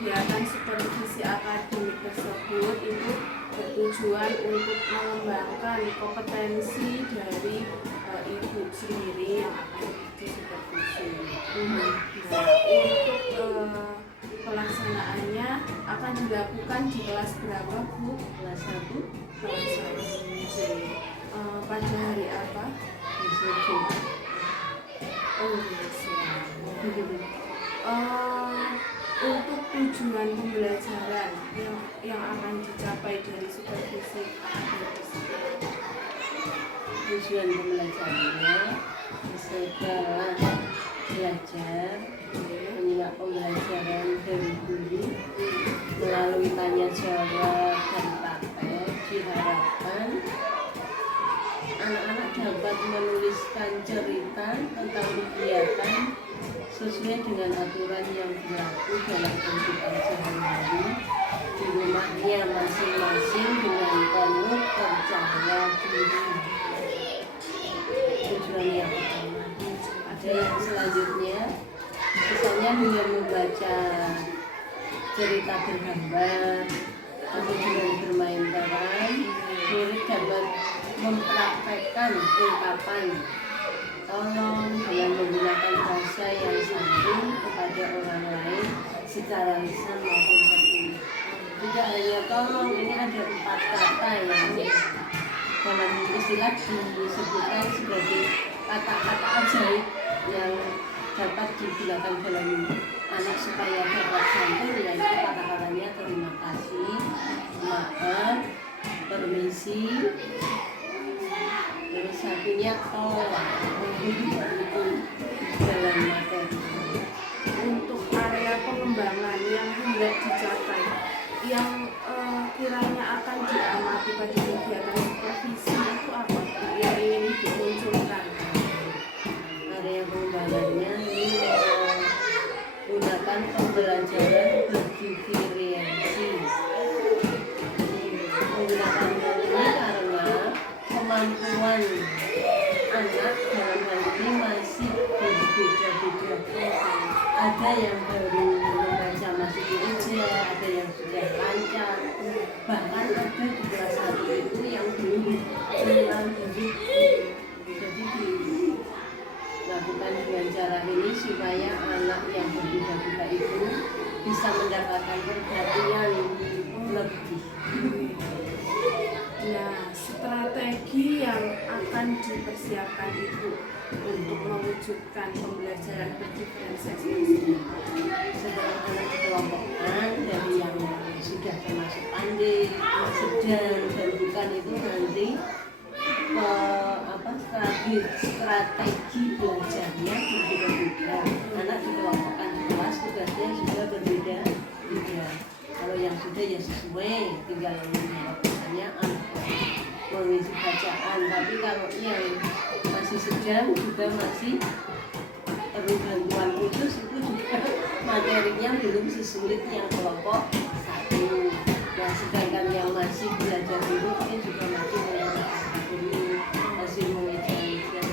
kegiatan supervisi akademik tersebut itu bertujuan untuk mengembangkan kompetensi dari ibu sendiri yang akan disupervisi. Nah, untuk pelaksanaannya akan dilakukan di kelas berapa, Bu? Kelas 1. Kelas 1C. Pada hari apa? Besok. Oh, siap. Untuk tujuan pembelajaran yang akan dicapai dari supervisi akademik tersebut. Tujuan pembelajarannya setelah belajar menyimak pembelajaran dari guru melalui tanya jawab dan praktek, diharapkan anak-anak dapat menuliskan cerita tentang kegiatan sesuai dengan aturan yang berlaku dalam kehidupan sehari-hari di rumahnya masing-masing dengan penuh percaya diri. Tujuan yang pertama. Ada yang selanjutnya, misalnya dengan membaca cerita bergambar atau dengan bermain peran, murid dapat mempraktekkan ungkapan tolong dengan menggunakan bahasa yang santun kepada orang lain secara lisan maupun tertulis. Tidak hanya tolong, ini ada 4 kata yang dalam istilah disebutkan sebagai kata-kata ajaib yang dapat digunakan dalam anak supaya dapat santun, yaitu kata-katanya terima kasih, maaf, permisi, terus satunya tolong. Itu dalam materi. Untuk area pengembangan yang hendak dicapai, yang kiranya akan diamati pada kegiatan supervisi itu apa yang ingin Ibu munculkan? Area pengembangannya ini menggunakan pembelajaran berdiferensi. Menggunakan ini karena kemampuan anak dalam hal ini masih berbeda-beda. Ada yang baru membaca masih bekerja, ada yang sudah lancar, bahkan ada di kelas 1 itu yang belum mengenal diri. Jadi dilakukan dengan cara ini supaya anak yang berbeda-beda itu bisa mendapatkan perhatian lebih. Nah, strategi yang akan dipersiapkan Ibu untuk mewujudkan pembelajaran berdiferensiasi Setelah anak dikelompokkan dari yang sudah termasuk pandai, sedang dan bukan itu nanti strategi belajarnya berbeda-beda. Anak dikelompokkan di kelas, tugasnya juga berbeda-beda. Kalau yang sudah ya sesuai, tinggal menjawab pertanyaan, mengisi bacaan. Tapi kalau yang masih sedang juga masih perlu bantuan khusus, itu juga materinya belum sesulit yang kelompok 1. Nah, sedangkan yang masih belajar dulu ini juga masih mengerjakan dulu, masih mengejar.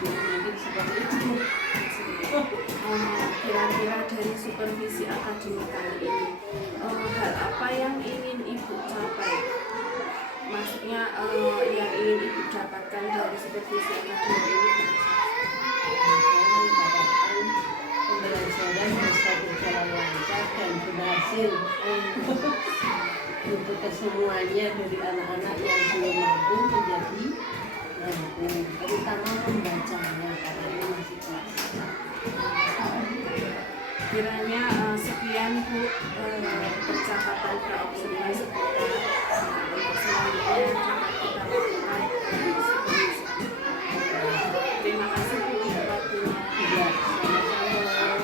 Mungkin seperti itu. Kira-kira dari supervisi akademik kali ini, hal apa yang ingin Ibu capai? Maksudnya yang ingin Ibu dapatkan dari supervisi akademik ini? Pembelajaran bisa berjalan lancar dan berhasil untuk kesemuanya, dari anak-anak yang belum mampu menjadi mampu, terutama membacanya karena ini masih kelas. Kiranya sekian Bu percakapan praobservasi kita. Untuk selanjutnya dapat kita lakukan supervisi. Terima kasih Bu untuk waktunya. Ya, sama-sama.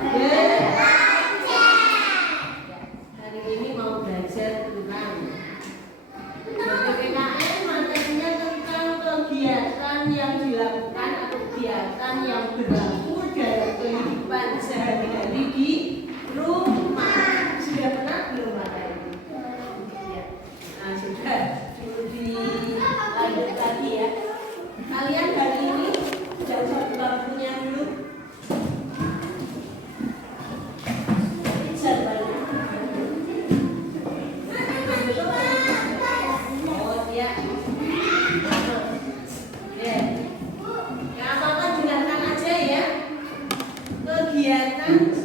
Hari ini mau belajar tentang PPKN, materinya tentang kegiatan yang dilakukan atau kegiatan yang berlaku dalam kehidupan sehari-hari di rumah. Sudah pernah belum materi? Ya. Nah, sudah. Dulu dilanjut lagi ya. Kalian hari ini tidak usah buka bukunya dulu.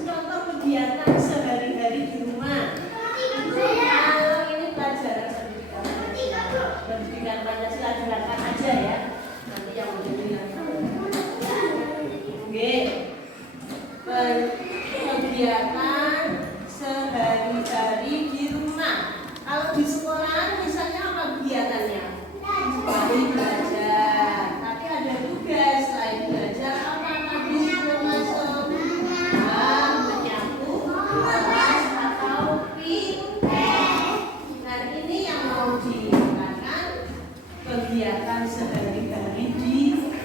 Contoh kegiatan sehari-hari di rumah. Kalau ini pelajaran pendidikan Pancasila silakan aja ya. Nanti yang mau dilihat. Oke. Kegiatan sehari-hari di rumah. Kalau di sekolah misalnya apa kegiatannya? Belajar. Tapi ada tugas selain belajar apa tadi termasuk menyapu, kelas atau pindah. Nah ini yang mau dikatakan kegiatan sehari-hari di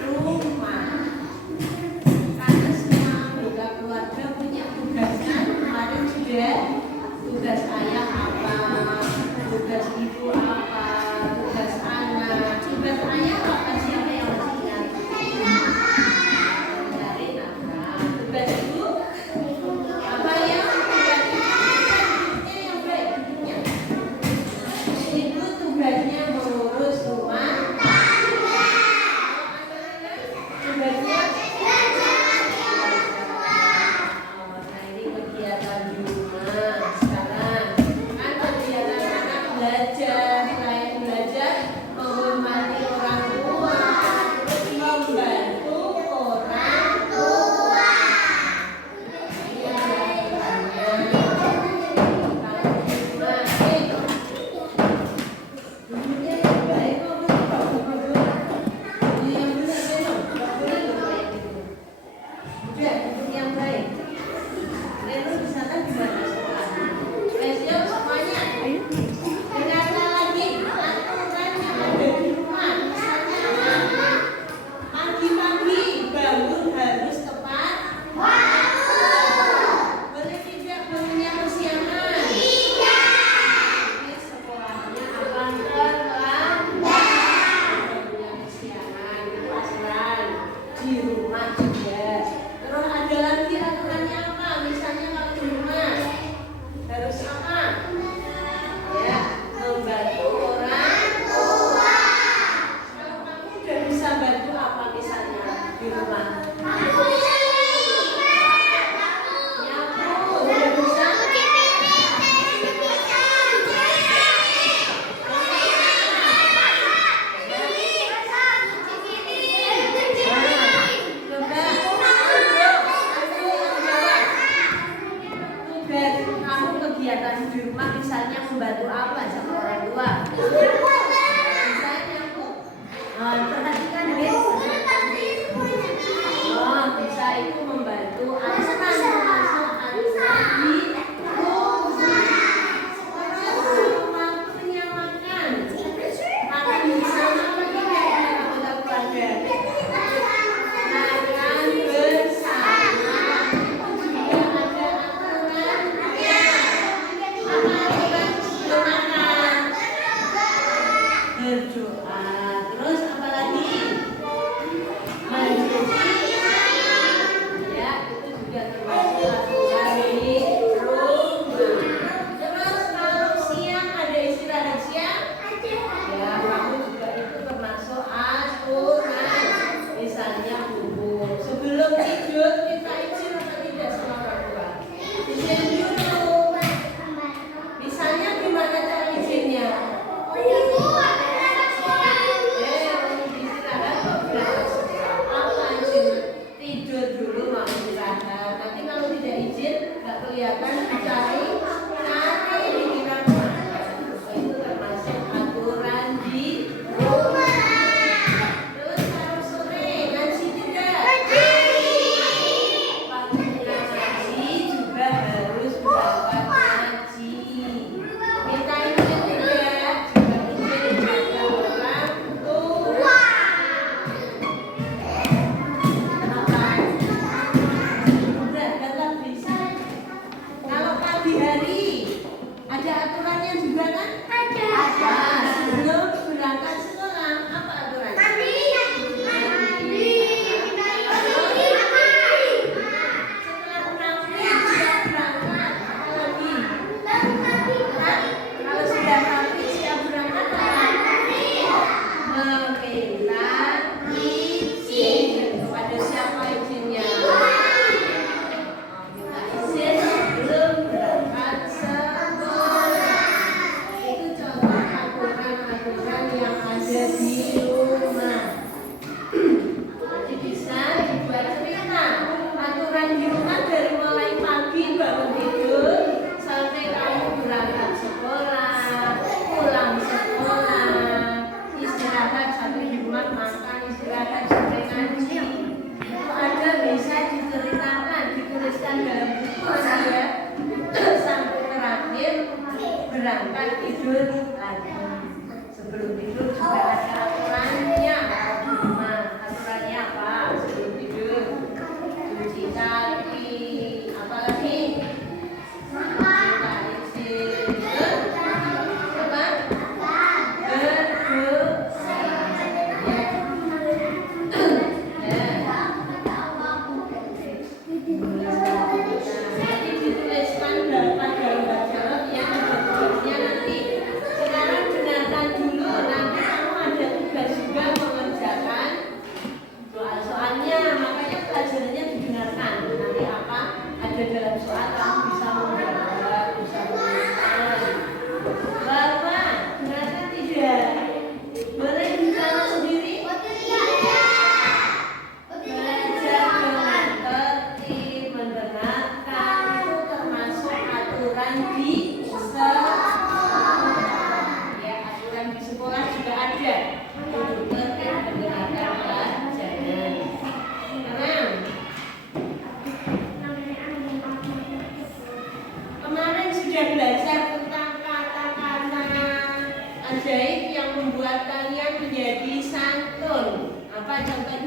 rumah. Karena semua anggota keluarga punya tugas kan. Kemarin sudah tugas ayah apa, tugas ibu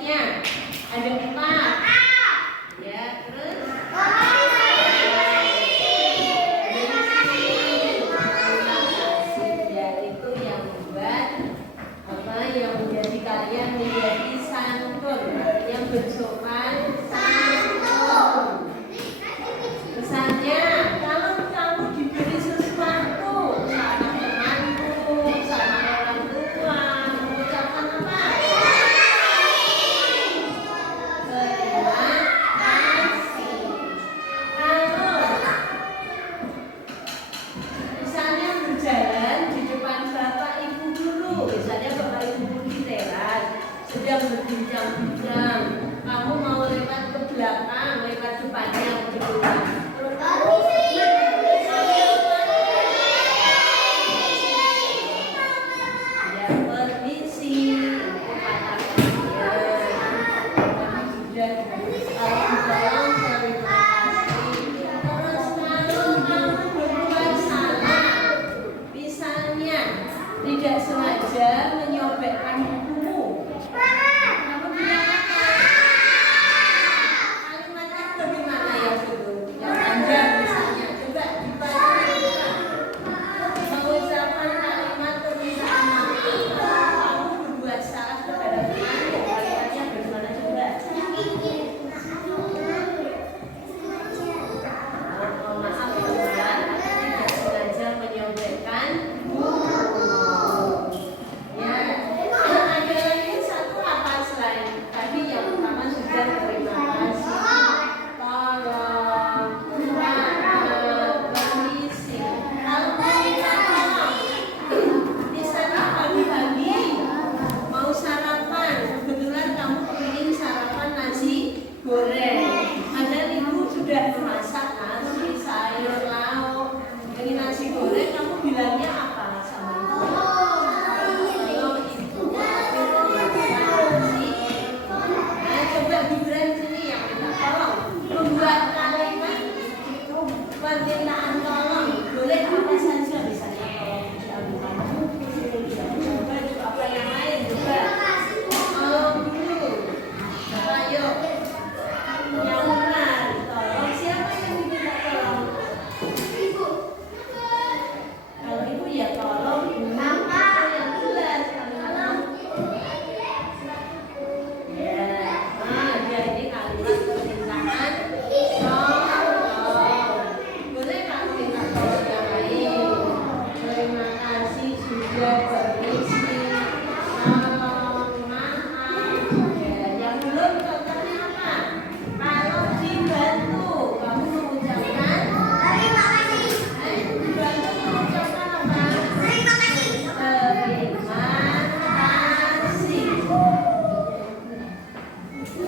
kalimatnya ada 4. Ya, terus yaitu yang membuat yang menjadi kalian menjadi santun, yang bersopan santun. Misalnya kalau kamu diberi sesuatu sama temanmu, sama orang tua, mengucapkan apa? Terima kasih. Kalau misalnya berjalan di depan bapak ibu guru, misalnya bapak ibu guru di teras sedang berbincang-bincang, kamu mau lewat ke belakang, lewat depannya berdua. Terus kamu ya permisi, itu kata-katanya. Kamu sudah kalau terima kasih. Terus kalau kamu berbuat salah, misalnya tidak sengaja menyobekkan bukumu, kamu bilang apa? Kalimatnya bagaimana ya betul? Yang panjang misalnya, coba dibaca. Mengucapkan kalimat permintaan maaf kalau kamu berbuat salah kepada temanmu, kalimatnya bagaimana coba? Oh, maaf teman, aku tidak sengaja menyobekkan buku. Ya, ada lagi satu apa selain tadi yang pertama sudah terima kasih, tolong, permisi. Kalau minta tolong, di sana pagi-pagi mau sarapan, kebetulan kamu ingin sarapan nasi goreng. Ada ibu sudah memasak nasi, sayur, lauk, ini nasi goreng, kamu bilangnya apa sama ibu? Kalau ibu nah, coba Gibran sini yang minta tolong membuat kalimat permintaan tolong, boleh apa saja, misalnya tolong diambilkan buku, baju, apa yang lain juga. Tolong dulu, ayo yang benar, tolong. Siapa yang diminta tolong? Kalau ibu ya tolong dulu, yang jelas kalimat. Ya, dia ini kalimat permintaan tolong. Boleh kamu minta tolong yang lain? Terima kasih sudah permisi, tolong, maaf. Ya, yang belum contohnya apa? Kalau dibantu, kamu mengucapkan terima kasih. Dibantu mengucapkan apa? Terima kasih. Terima kasih.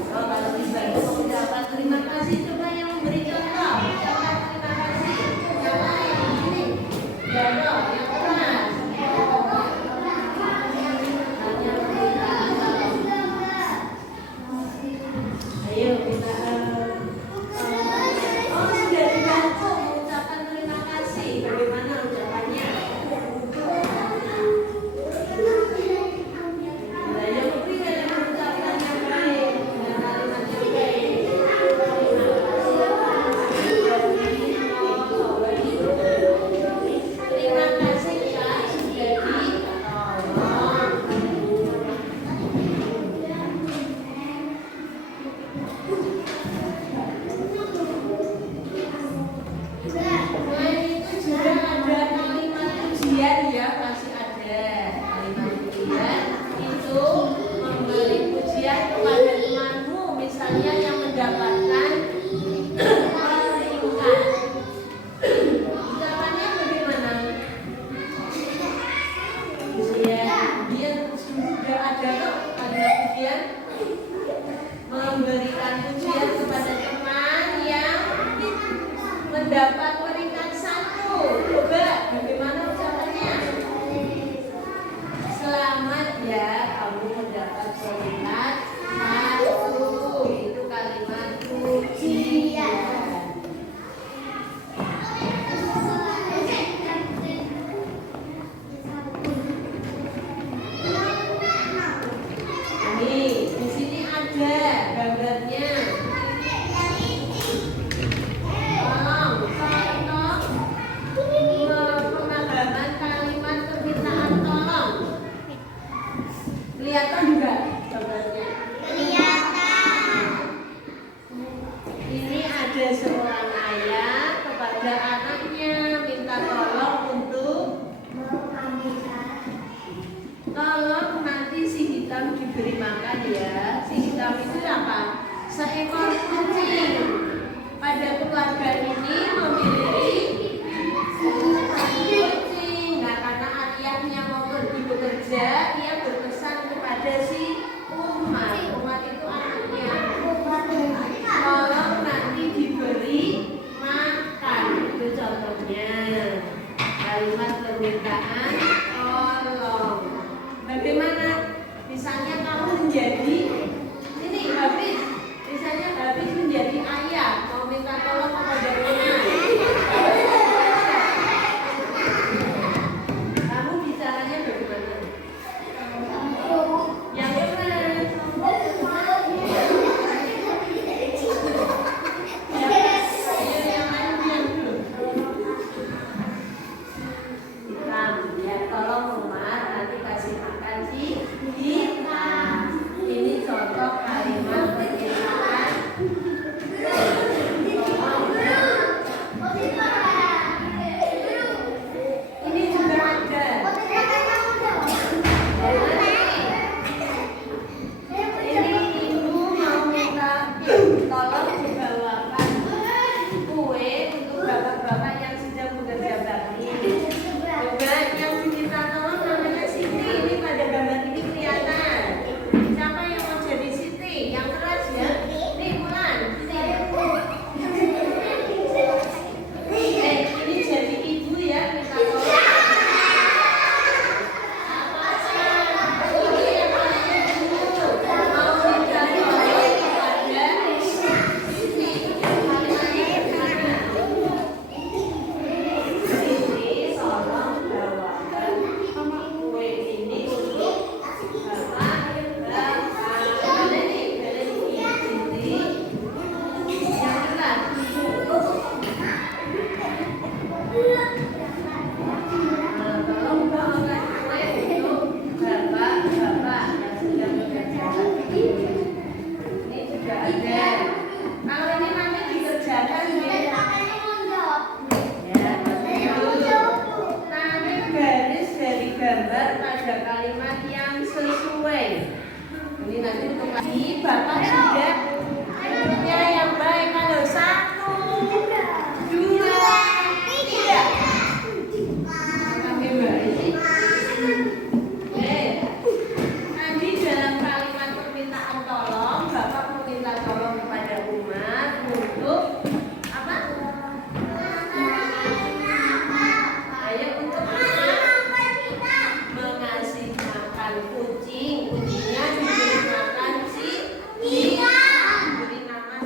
Kalau dibantu mengucapkan terima kasih, coba yang memberi contoh ucapan terima kasih. Yang lain ini, contoh yang keras. Hanya permintaan tolong. Ayo kita oh sudah dibantu mengucapkan terima kasih. Bagaimana ucapannya? Nah, yang penting ada mengucapkan yang baik dengan kalimat yang baik. Terima kasih Kak sudah ditolong. Selain itu juga ada kalimat pujian ya, masih ada kalimat pujian. Itu memberi pujian kepada temanmu, misalnya yang mendapatkan peringkat. Ucapannya bagaimana? Pujian, dia sudah ada kok kalimat pujian. Memberikan pujian kepada teman yang mendapat peringkat 1. Coba bagaimana ucapannya? Selamat ya, kamu mendapat peringkat 1. Itu kalimat pujian. Ini di sini ada Ya yang baik. Halo, 1, 2, 3. Kami baik. Tadi dalam kalimat permintaan tolong, Bapak meminta tolong kepada umat untuk apa? Ayo untuk mengasih makan kucing. Kucingnya diberi makan diberi nama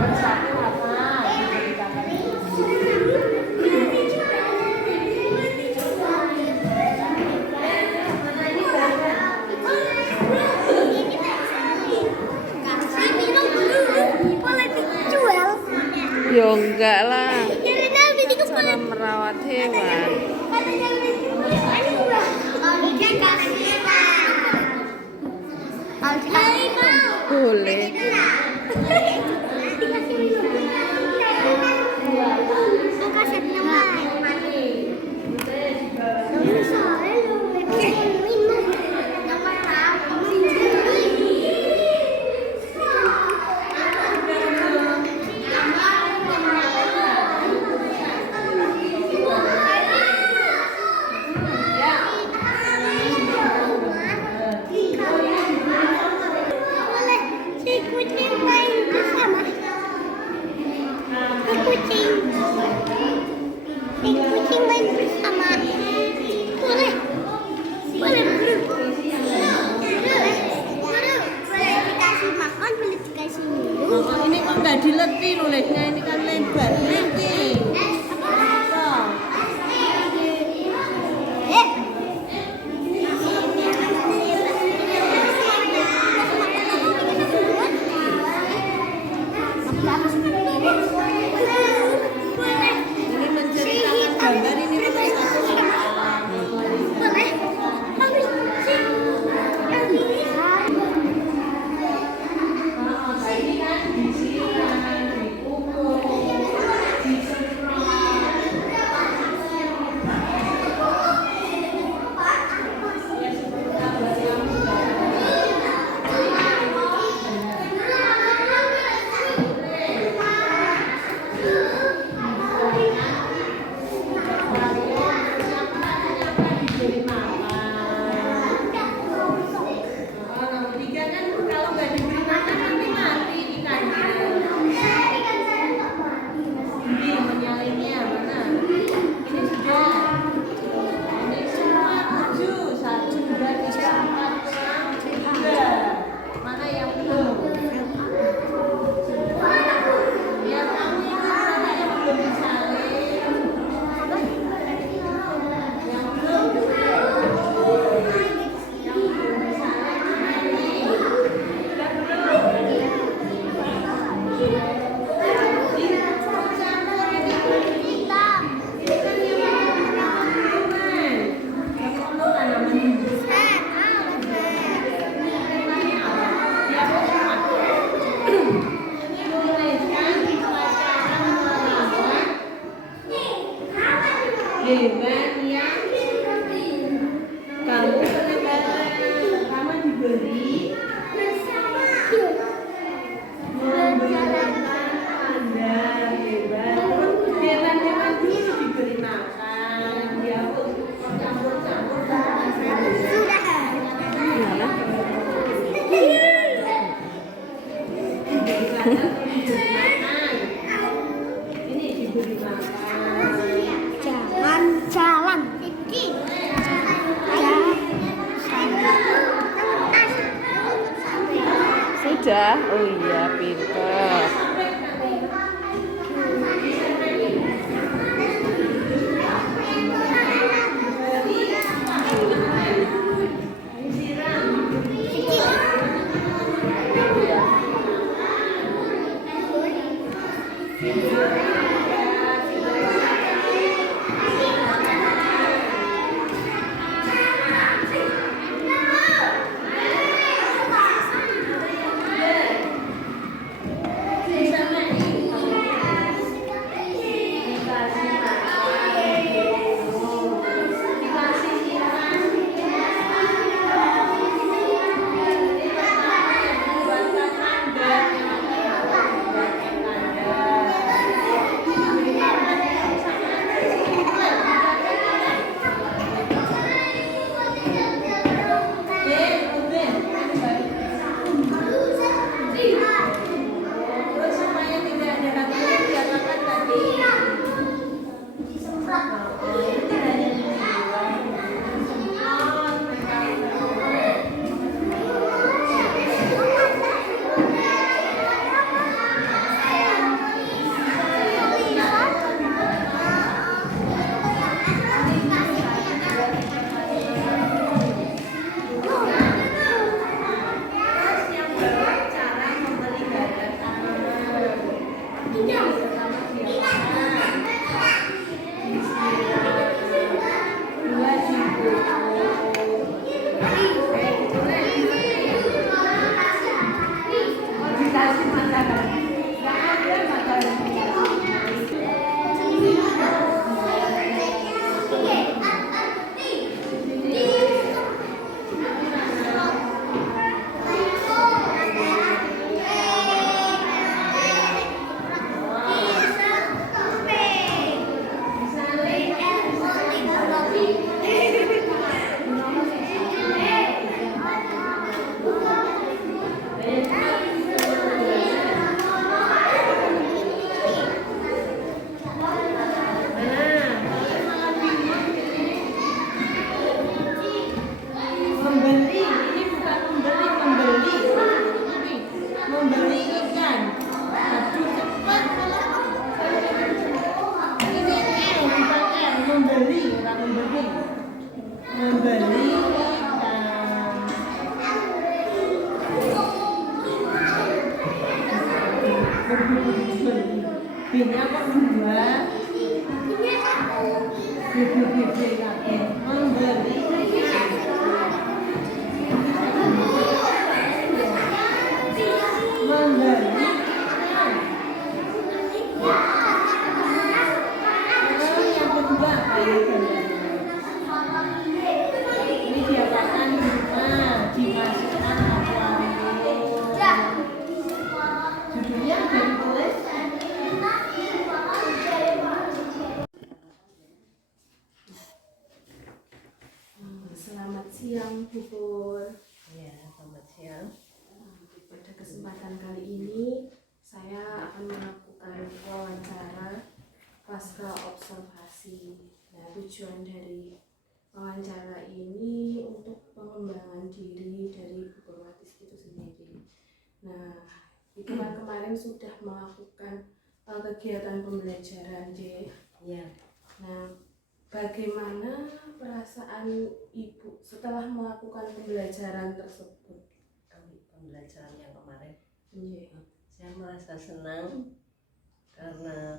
persatu apa diberitakan Yo enggak lah. Cara merawat hewan. Boleh. Kucing main bersama. Boleh. Boleh, Bro. Boleh dikasih makan, boleh dikasih minum. oh, ini kok nggak dileti nulisnya ini kan lebar nanti ini menceritakan gambar ini nomor satu hewan yang kamu pertama diberi menjalankan pada hewan dulu diberi makan dia campur-campur ini diberi makan Jalan. Sudah. Oh iya, pintar. Pertama diapakan? Dua dikasih makanan. Nggak ada makanan. Membeli, ini bukan membeli, membeli ikan. Aduh cepat. Ini bukan membeli, bukan membeli. Membeli ikan. B-nya kok dua? B lagi. Membeli ikan. Yang kedua ini diapakan dimasukkan akuarium. Judulnya ada ditulis. Selamat siang Bu Pur. Ya, selamat siang. Pada kesempatan kali ini saya akan melakukan wawancara pasca observasi. Nah, tujuan dari wawancara ini untuk pengembangan diri dari Bu Purwatis itu sendiri. Nah, itu kan kemarin sudah melakukan kegiatan pembelajaran J. Ya. Nah, bagaimana perasaan Ibu setelah melakukan pembelajaran tersebut? Pembelajaran yang kemarin. Iya. Saya merasa senang karena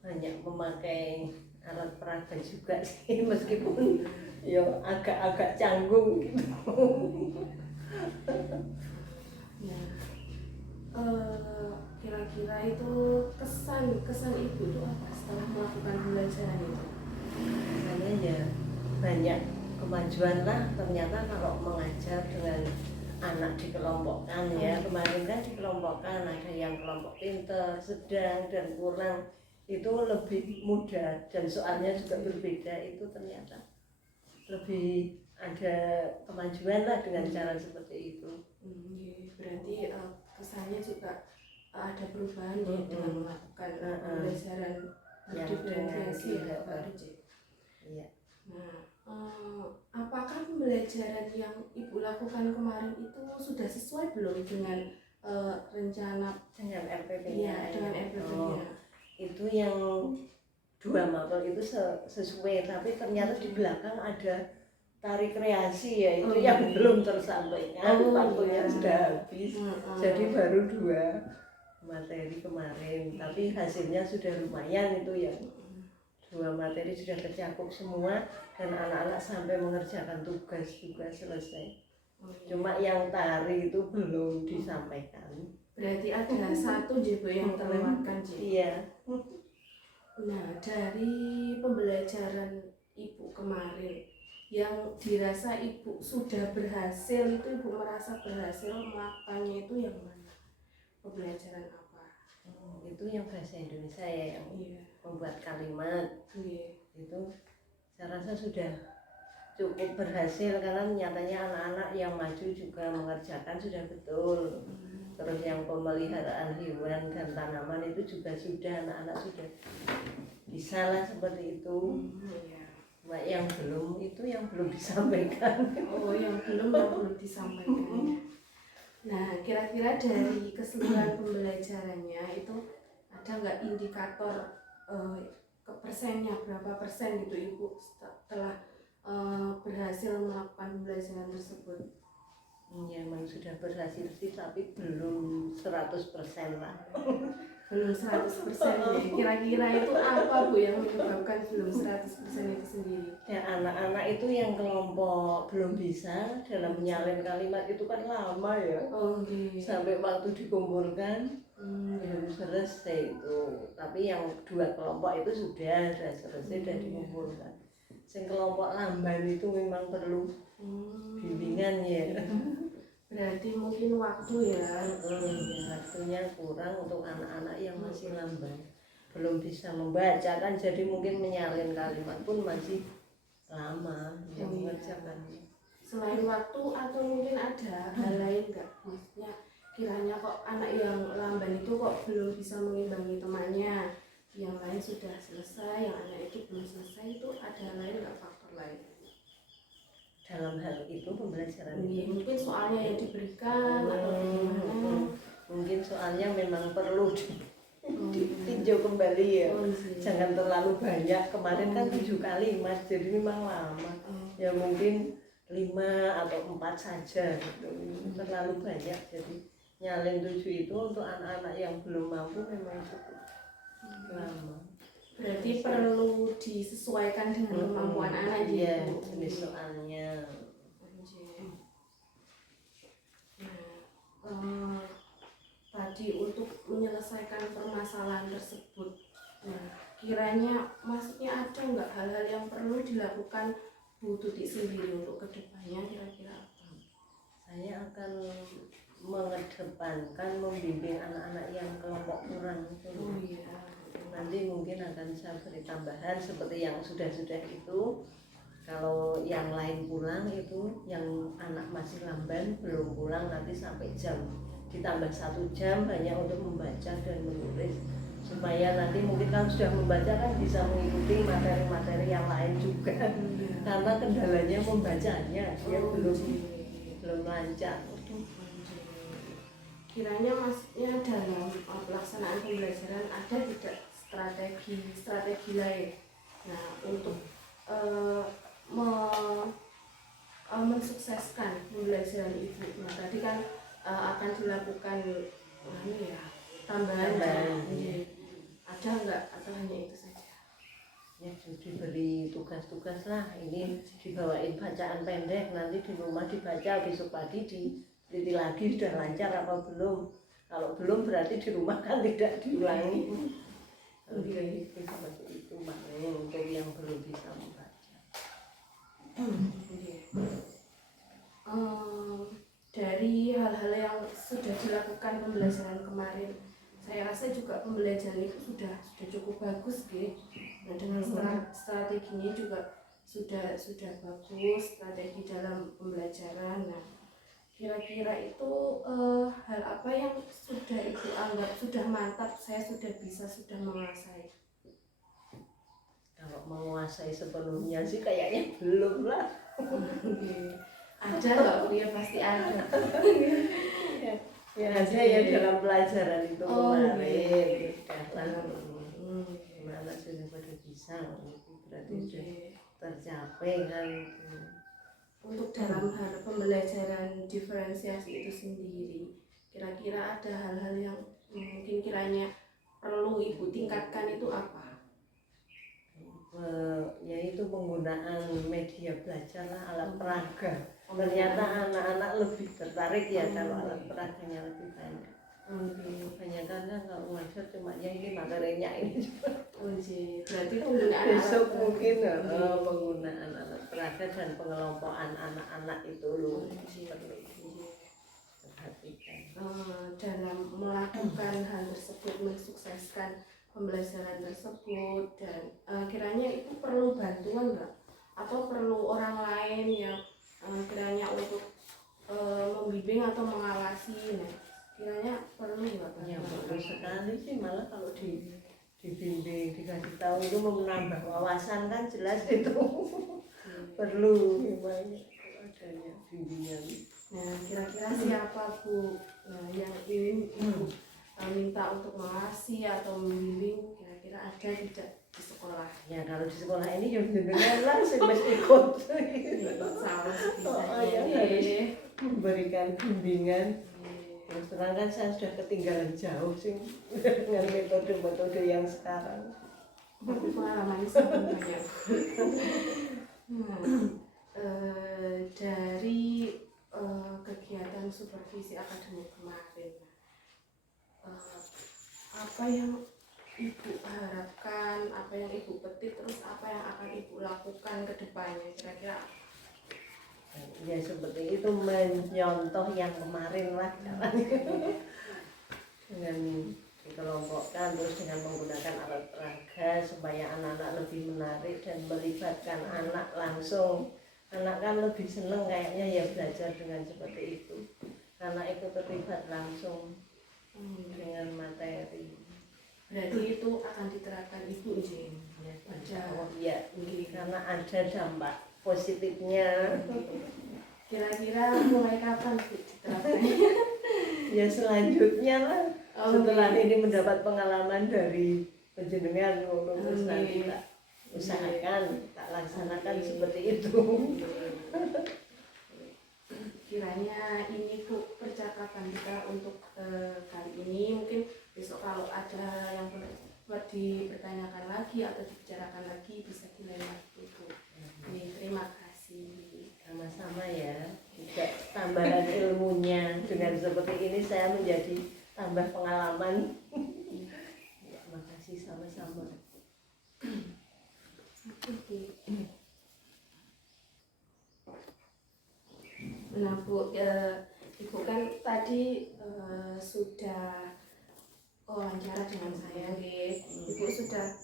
banyak memakai alat peraga juga sih, meskipun ya agak-agak canggung gitu. Nah, kira-kira itu kesan Ibu itu apa setelah melakukan pembelajaran itu? Makanya ya banyak kemajuan lah ternyata kalau mengajar dengan anak dikelompokkan ya. Kemarin kan dikelompokkan, ada yang kelompok pinter, sedang, dan kurang. Itu lebih mudah dan soalnya juga berbeda. Itu ternyata lebih ada kemajuan lah dengan cara seperti itu. Berarti kesannya juga ada perubahan ya dengan melakukan pembelajaran Ya, diferensiasi ya Pak Rj. Iya. Nah, apakah pembelajaran yang Ibu lakukan kemarin itu sudah sesuai belum dengan rencana Dengan RPP-nya? Iya, dengan RPP-nya. Itu yang 2 mapel itu sesuai, tapi ternyata di belakang ada tari kreasi ya, itu yang belum tersampaikan. Waktunya sudah habis. Jadi baru 2 materi kemarin, tapi hasilnya sudah lumayan. Itu yang 2 materi sudah tercakup semua dan anak-anak sampai mengerjakan tugas juga selesai. Cuma yang tari itu belum disampaikan. Berarti ada 1 JB yang terlewatkan JB. Iya. Nah, dari pembelajaran Ibu kemarin yang dirasa Ibu sudah berhasil, itu Ibu merasa berhasil melakukannya itu yang mana? Pembelajaran apa? Itu yang bahasa Indonesia ya, yang membuat kalimat. Itu saya rasa sudah cukup berhasil karena nyatanya anak-anak yang maju juga mengerjakan sudah betul. Terus yang pemeliharaan hewan dan tanaman itu juga sudah, anak-anak sudah bisa lah seperti itu. Nah, yang belum itu yang belum disampaikan. Yang belum disampaikan. Nah, kira-kira dari keseluruhan pembelajarannya itu ada nggak indikator persennya, berapa persen gitu Ibu setelah berhasil melakukan pembelajaran tersebut? Ya memang sudah berhasil sih, tapi belum 100% lah. belum 100% ya. Kira-kira itu apa Bu yang menyebabkan belum 100% itu sendiri? Ya anak-anak itu yang kelompok belum bisa dalam menyalin kalimat itu kan lama ya. Oh, okay. Sampai waktu dikumpulkan belum selesai itu. Tapi yang 2 kelompok itu sudah selesai, sudah dikumpulkan. Yang kelompok lamban itu memang perlu bimbingan ya. Berarti mungkin waktu ya. Waktunya kurang untuk anak-anak yang masih lamban, belum bisa membaca kan, jadi mungkin menyalin kalimat pun masih lama yang mengerjakannya. Selain waktu atau mungkin ada hal lain nggak? Maksudnya kiranya kok anak yang lamban itu kok belum bisa mengimbangi temannya, yang lain sudah selesai, yang anak itu belum selesai, itu ada hal lain nggak, faktor lain? Dalam hal itu pembelajaran Mungkin soalnya yang diberikan atau bagaimana? Mungkin soalnya memang perlu ditinjau kembali ya. Jangan terlalu banyak, kemarin kan 7 kalimat jadi memang lama. Ya mungkin 5 atau 4 saja gitu. Terlalu banyak, jadi nyalin 7 itu untuk anak-anak yang belum mampu memang cukup lama. Berarti perlu disesuaikan dengan kemampuan anak gitu. Iya, jenis soalnya. Nah, tadi untuk menyelesaikan permasalahan tersebut, nah, kiranya maksudnya ada nggak hal-hal yang perlu dilakukan Bu Tuti sendiri untuk kedepannya, kira-kira apa? Saya akan mengedepankan membimbing anak-anak yang kelompok kurang itu. Oh iya. Nanti mungkin akan saya beri tambahan seperti yang sudah-sudah itu. Kalau yang lain pulang itu, yang anak masih lamban belum pulang nanti sampai jam, ditambah 1 jam hanya untuk membaca dan menulis, supaya nanti mungkin kan sudah membaca kan bisa mengikuti materi-materi yang lain juga. Karena kendalanya membacanya dia belum lancar. Kiranya maksudnya dalam pelaksanaan pembelajaran ada tidak strategi lain, nah untuk mensukseskan pembelajaran ibu. Nah tadi kan akan dilakukan tambahan. Ada nggak atau hanya itu saja? Ya diberi tugas-tugas lah, ini dibawain bacaan pendek, nanti di rumah dibaca, besok pagi diteliti lagi sudah lancar apa belum. Kalau belum berarti di rumah kan tidak diulangi. Oke, seperti itu makanya untuk yang belum bisa membaca. Dari hal-hal yang sudah dilakukan pembelajaran kemarin, saya rasa juga pembelajaran itu sudah cukup bagus, gitu. Nah, dengan strateginya juga sudah bagus, strategi dalam pembelajaran. Nah, kira-kira itu hal apa yang sudah Ibu anggap sudah mantap, saya sudah menguasai? Kalau menguasai sepenuhnya sih kayaknya belum lah. Ada nggak Bu? Ya pasti ada. Ya ada ya dalam pelajaran itu kemarin. Gimana sudah pada bisa, berarti sudah tercapai kan. Untuk dalam hal pembelajaran diferensiasi itu sendiri, kira-kira ada hal-hal yang mungkin kiranya perlu Ibu tingkatkan itu apa? Yaitu penggunaan media belajar lah, alat peraga. Ternyata anak-anak lebih tertarik ya kalau alat peraganya lebih banyak. Kebanyakan kan kalau ngajar cuma ya ini materinya ini. Berarti penggunaan besok mungkin penggunaan alat peraga dan pengelompokan anak-anak itu loh perlu diperhatikan. Dalam melakukan hal tersebut, mensukseskan pembelajaran tersebut, dan kiranya itu perlu bantuan nggak? Atau perlu orang lain yang kiranya untuk membimbing atau mengawasi? Nah, kiranya perlu nggak? Ya perlu sekali sih, malah kalau dibimbing, dikasih tahu itu menambah wawasan kan jelas itu. Perlu memang adanya bimbingan. Nah, kira-kira siapa Bu yang ingin Ibu minta untuk mengawasi atau membimbing, kira-kira ada tidak di sekolah? Ya kalau di sekolah ini ya benar-benar langsung mesti ikut. Sama Ya, harus memberikan bimbingan Terus terang kan saya sudah ketinggalan jauh sih dengan metode-metode yang sekarang. Pengalaman sangat banyak. Dari kegiatan supervisi akademik kemarin, apa yang Ibu harapkan, apa yang Ibu petik, terus apa yang akan Ibu lakukan ke depannya kira-kira? Ya seperti itu, menyontoh yang kemarin lah dengan dikelompokkan terus dengan menggunakan alat peraga supaya anak-anak lebih menarik dan melibatkan anak langsung. Anak kan lebih seneng kayaknya ya belajar dengan seperti itu karena itu terlibat langsung dengan materi. Berarti itu akan diterapkan Ibu Jin Ya, karena ada dampak positifnya. Kira-kira mulai kapan diterapkannya? Ya selanjutnya lah. Setelah ini mendapat pengalaman dari penjenengan, terus nanti tak usahakan, tak laksanakan seperti itu. Kiranya ini Bu percakapan kita untuk kali ini. Mungkin besok kalau ada yang dipertanyakan lagi atau dibicarakan lagi bisa di lain waktu Bu. Terima kasih. Sama-sama ya, juga tambahan ilmunya. Dengan seperti ini saya menjadi tambah pengalaman. Ya, makasih sama-sama. Nah Bu, Ibu kan tadi sudah wawancara dengan saya, Ibu sudah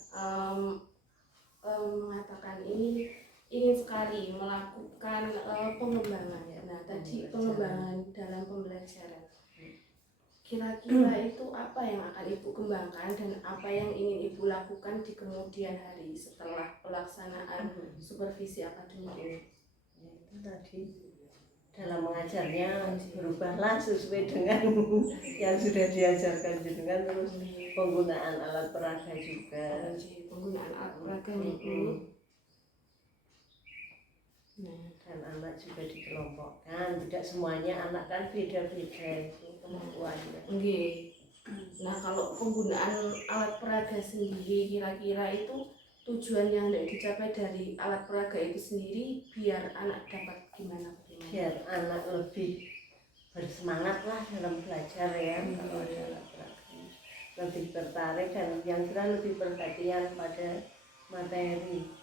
mengatakan ini ingin sekali melakukan pengembangan. Nah tadi pengembangan dalam pembelajaran. Kira-kira itu apa yang akan Ibu kembangkan dan apa yang ingin Ibu lakukan di kemudian hari setelah pelaksanaan supervisi akademik ini? Ya, itu tadi dalam mengajarnya berubahlah sesuai dengan yang sudah diajarkan jenengan, terus penggunaan alat peraga juga. Penggunaan alat peraga Dan anak juga dikelompokkan, tidak semuanya anak kan beda-beda itu kemampuannya. Nah kalau penggunaan alat peraga sendiri kira-kira itu tujuan yang hendak dicapai dari alat peraga itu sendiri biar anak dapat gimana? Biar anak lebih bersemangat lah dalam belajar ya. Kalau ada alat peraga lebih tertarik dan yang jelas lebih perhatian pada materi.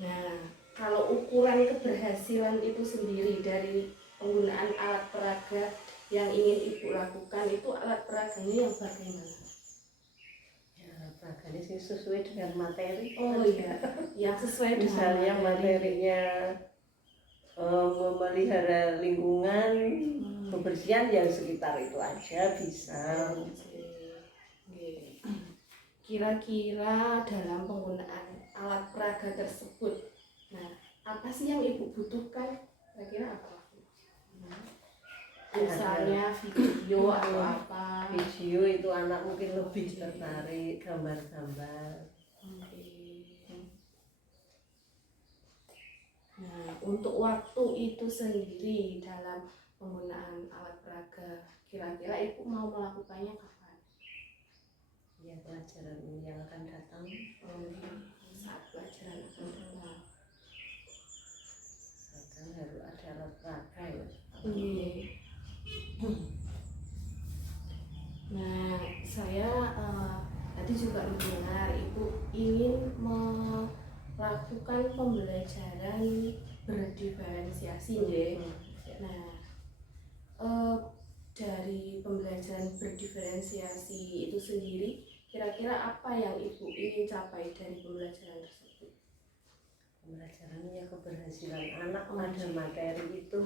Nah, kalau ukuran keberhasilan itu sendiri dari penggunaan alat peraga yang ingin Ibu lakukan itu alat peraganya yang bagaimana? Ya, alat peraganya sih sesuai dengan materi. Oh iya, yang sesuai dengan misalnya materinya memelihara lingkungan, kebersihan ya sekitar itu aja bisa. Kira-kira dalam penggunaan alat peraga tersebut, nah apa sih yang Ibu butuhkan? Kira-kira apa? Misalnya video atau apa? Video itu anak mungkin lebih tertarik, gambar-gambar. Nah, untuk waktu itu sendiri dalam penggunaan alat peraga, kira-kira Ibu mau melakukannya kapan? Ya, pelajaran yang akan datang. Saat pelajaran akan datang. Kan harus ada alat peraga ya. Nah, saya tadi juga mendengar Ibu ingin melakukan pembelajaran berdiferensiasi, ya. Nah, dari pembelajaran berdiferensiasi itu sendiri, kira-kira apa yang Ibu ingin capai dari pembelajaran tersebut? Pembelajarannya keberhasilan anak pada materi itu.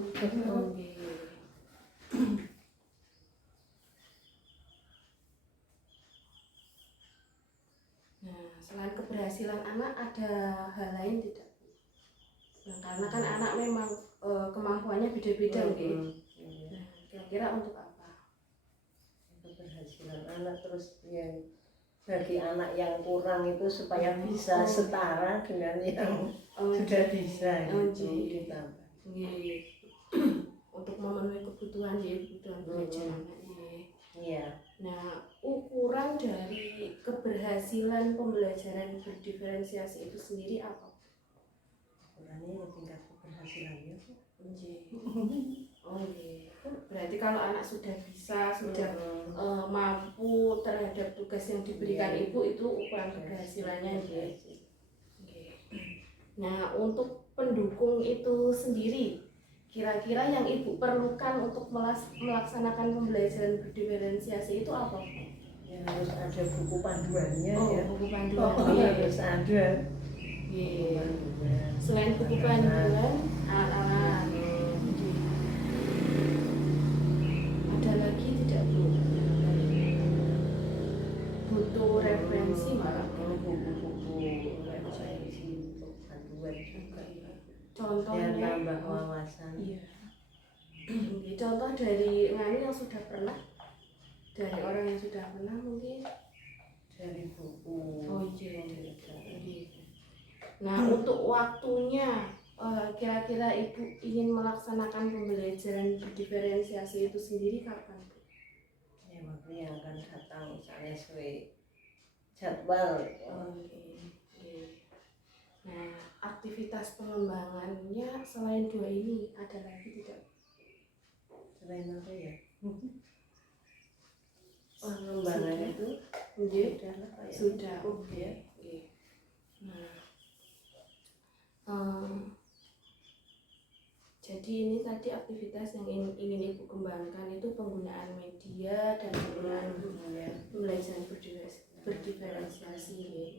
Nah, selain keberhasilan anak, ada hal lain tidak? Nah, karena kan anak memang kemampuannya beda-beda, gitu. Nah, kira-kira untuk apa? Keberhasilan anak, terus yang bagi anak yang kurang itu supaya bisa setara dengan yang sudah bisa gitu ditambah. untuk memenuhi kebutuhan belajar anak. Iya. Nah, ukuran dari keberhasilan pembelajaran berdiferensiasi itu sendiri apa? Ukurannya ya tingkat keberhasilannya. Oh iya. Berarti kalau anak sudah bisa, sudah mampu terhadap tugas yang diberikan ibu, itu ukuran keberhasilannya ya. Nah, untuk pendukung itu sendiri, kira-kira yang ibu perlukan untuk melaksanakan pembelajaran berdiferensiasi itu apa? Ya harus ada buku panduannya ya. Buku panduan. Harus ada. Iya. Selain buku panduan, alat-alat. Ada lagi tidak Bu? Butuh referensi malah. Buku-buku referensi untuk panduan juga. Contohnya Ya nambah wawasan. Iya. Contoh dari ngani yang sudah pernah, dari orang yang sudah pernah mungkin Dari buku. Oh iya. Nah, untuk waktunya kira-kira ibu ingin melaksanakan pembelajaran berdiferensiasi itu sendiri kapan? Ya waktu yang akan datang misalnya sesuai jadwal. Nah, aktivitas pengembangannya selain dua ini ada lagi tidak? Selain apa ya? Pengembangan itu Sudah. Ya. Nah, jadi ini tadi aktivitas yang ingin ibu kembangkan itu penggunaan media dan penggunaan pembelajaran berdiferensiasi.